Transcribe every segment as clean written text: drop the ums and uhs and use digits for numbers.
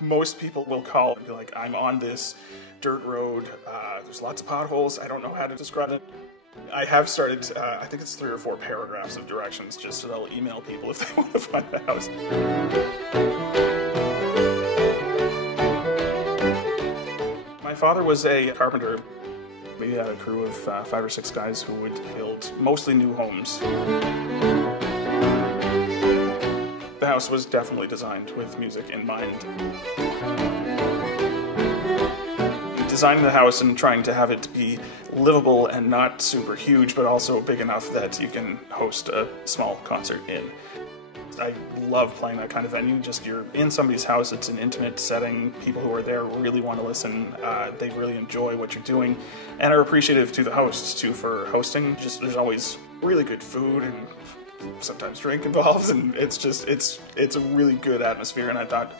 most people will call and be like, I'm on this dirt road, there's lots of potholes, I don't know how to describe it. I have started, I think it's 3 or 4 paragraphs of directions just so I'll email people if they want to find the house. My father was a carpenter. We had a crew of 5 or 6 guys who would build mostly new homes. The house was definitely designed with music in mind. Designing the house and trying to have it be livable and not super huge, but also big enough that you can host a small concert in. I love playing that kind of venue. Just you're in somebody's house, it's an intimate setting, people who are there really want to listen, they really enjoy what you're doing, and are appreciative to the hosts too for hosting. Just there's always really good food and sometimes drink involved, and it's a really good atmosphere, and I thought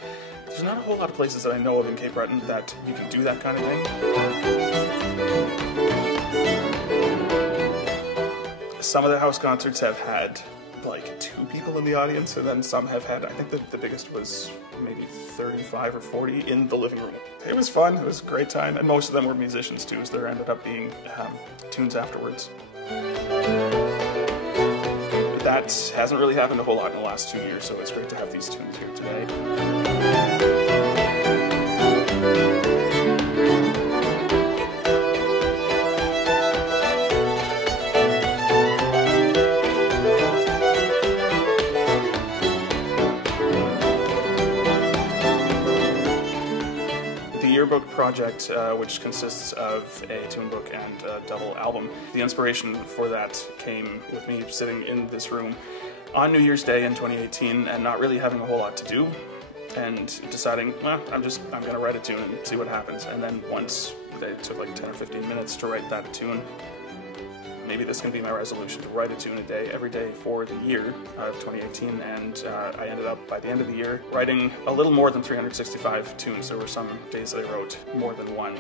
there's not a whole lot of places that I know of in Cape Breton that you can do that kind of thing. Some of the house concerts have had like 2 people in the audience, and then some have had, I think the biggest was maybe 35 or 40 in the living room. It was fun, it was a great time, and most of them were musicians too, so there ended up being tunes afterwards. That hasn't really happened a whole lot in the last 2 years, so it's great to have these tunes here today. Yearbook project, which consists of a tune book and a double album. The inspiration for that came with me sitting in this room on New Year's Day in 2018 and not really having a whole lot to do, and deciding, well, I'm gonna write a tune and see what happens. And then once it took like 10 or 15 minutes to write that tune, maybe this can be my resolution, to write a tune a day, every day for the year of 2018, and I ended up, by the end of the year, writing a little more than 365 tunes. There were some days that I wrote more than one.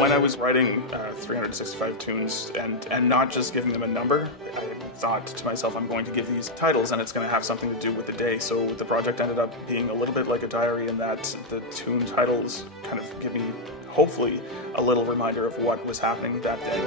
When I was writing 365 tunes and not just giving them a number, I thought to myself, I'm going to give these titles and it's going to have something to do with the day. So the project ended up being a little bit like a diary in that the tune titles kind of give me, hopefully, a little reminder of what was happening that day.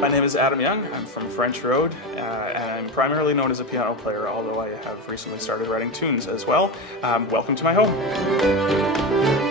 My name is Adam Young, I'm from French Road, and I'm primarily known as a piano player, although I have recently started writing tunes as well. Welcome to my home.